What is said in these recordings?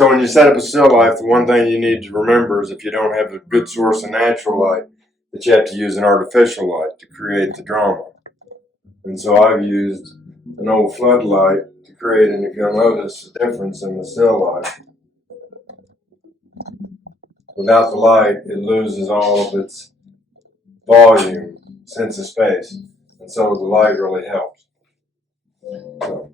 So when you set up a still life, the one thing you need to remember is if you don't have a good source of natural light, that you have to use an artificial light to create the drama. And so I've used an old floodlight to create, and if you'll notice the difference in the still life. Without the light, it loses all of its volume, sense of space. And so the light really helps. So.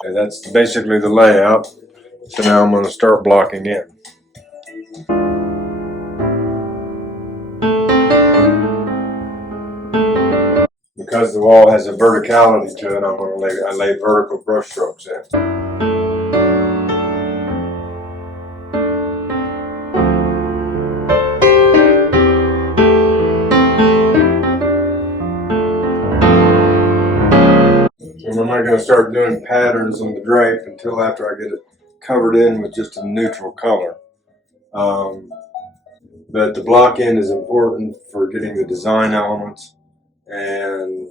And that's basically the layout. So now I'm going to start blocking in. Because the wall has a verticality to it, I'm going to lay vertical brush strokes in. And I'm not going to start doing patterns on the drape until after I get it covered in with just a neutral color. But the block in is important for getting the design elements and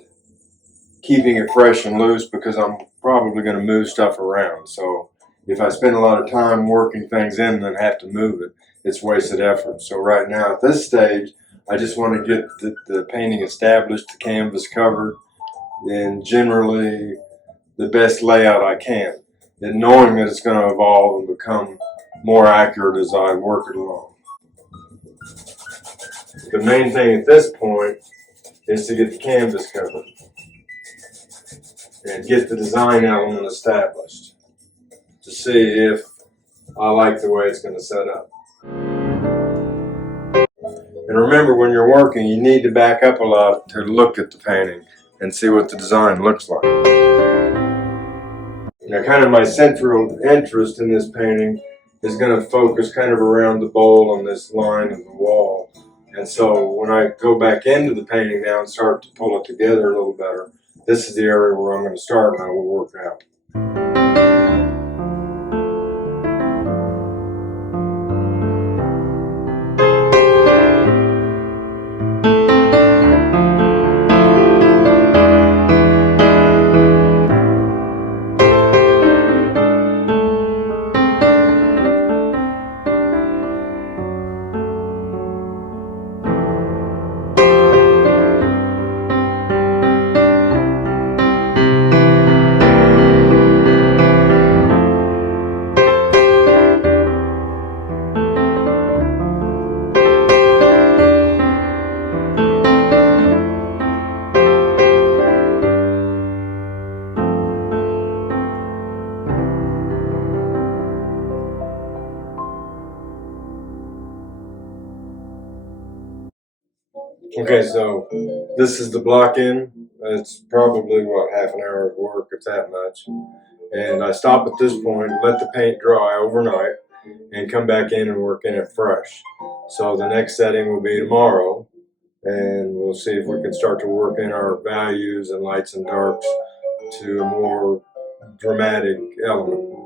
keeping it fresh and loose, because I'm probably going to move stuff around. So if I spend a lot of time working things in and then have to move it, it's wasted effort. So right now at this stage, I just want to get the painting established, the canvas covered, and generally the best layout I can, and knowing that it's going to evolve and become more accurate as I work it along. The main thing at this point is to get the canvas covered and get the design element established to see if I like the way it's going to set up. And remember, when you're working, you need to back up a lot to look at the painting and see what the design looks like. Now, kind of my central interest in this painting is going to focus kind of around the bowl on this line of the wall. And so when I go back into the painting now and start to pull it together a little better, this is the area where I'm going to start and I will work out. Okay, so this is the block in. It's probably, what, half an hour of work, if that much. And I stop at this point, let the paint dry overnight, and come back in and work in it fresh. So the next setting will be tomorrow, and we'll see if we can start to work in our values and lights and darks to a more dramatic element.